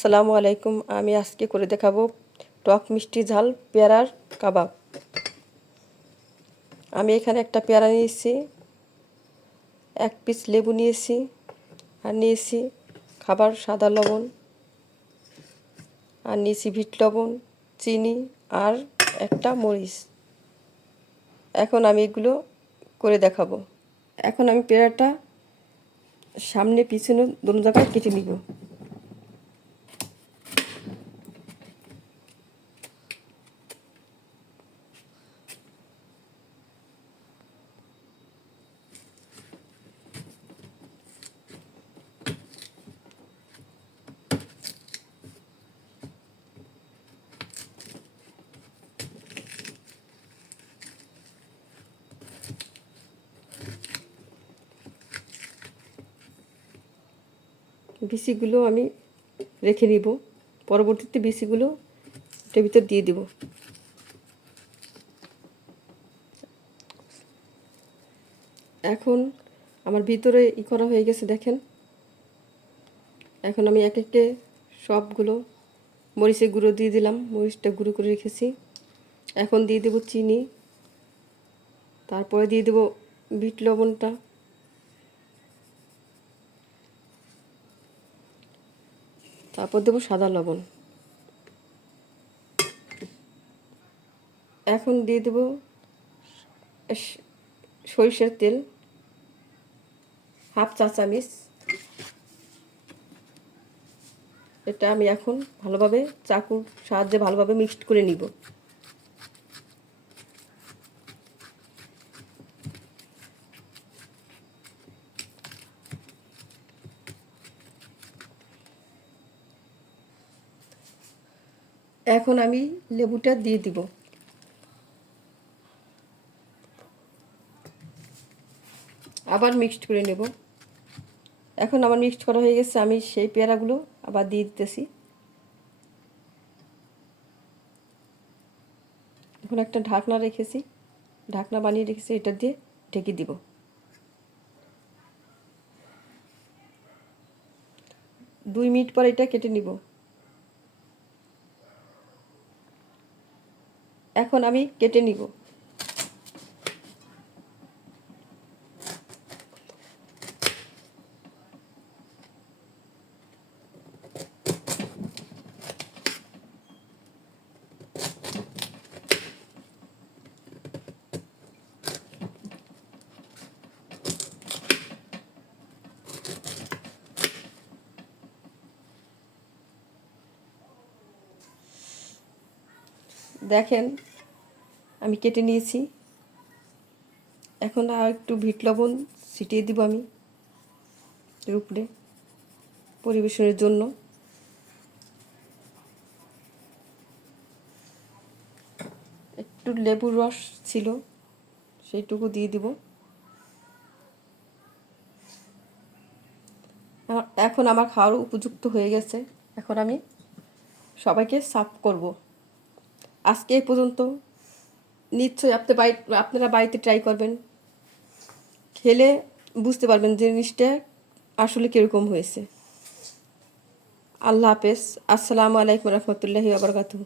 আসসালামু আলাইকুম। আমি আজকে করে দেখাবো টক মিষ্টি ঝাল পেয়ারার কাবাব। আমি এখানে একটা পেয়ারা নিয়েছি, এক পিস লেবু নিয়েছি আর নিয়েছি খাবার সাদা লবণ আর নিয়েছি ভিট লবণ, চিনি আর একটা মরিচ। এখন আমি এগুলো করে দেখাবো। এখন আমি পেয়ারাটা সামনে পিছনে দোনো জায়গায় কেটে নিব। বিসিগুলো আমি রেখে নিব পরবর্তীতে বিসিগুলো এটার ভিতর দিয়ে দিব। এখন আমার ভিতরে ই করা হয়ে গেছে, দেখেন। এখন আমি এক একে সবগুলো মরিচের গুঁড়ো দিয়ে দিলাম, মরিচটা গুঁড়ো করে রেখেছি। এখন দিয়ে দেবো চিনি, তারপরে দিয়ে দেবো বিট লবণটা। তারপর দেবো সাদা লবণ। এখন দিয়ে দেবো সরিষার তেল, হাফ চা চামিচ। এটা আমি এখন ভালোভাবে চাকুর সাহায্যে ভালোভাবে মিক্সড করে নিব। এখন আমি লেবুটা দিয়ে দিব। আবার মিক্সড করে নেব। এখন আমার মিক্সড করা হয়ে গেছে, আমি সেই পেয়ারাগুলো আবার দিয়ে দিতেছি। এখন একটা ঢাকনা রেখেছি, ঢাকনা বানিয়ে রেখেছি, এটা দিয়ে ঢেকে দিব। দুই মিনিট পর এটা কেটে নিব। এখন আমি কেটে নিব। দেখেন, আমি কেটে নিয়েছি। এখন আর একটু ভিট লবণ ছিটিয়ে দিব আমি উপরে পরিবেশনের জন্য। একটু লেবুর রস ছিল, সেইটুকু দিয়ে দিব। এখন আমার খাওয়ার উপযুক্ত হয়ে গেছে। এখন আমি সবাইকে সার্ভ করব। আজকে এই পর্যন্ত। নিশ্চয়ই আপনি বাড়ি আপনারা বাড়িতে ট্রাই করবেন। খেলে বুঝতে পারবেন জিনিসটা আসলে কীরকম হয়েছে। আল্লাহ হাফেজ। আসসালামু আলাইকুম রহমতুল্লাহি আবরকাতু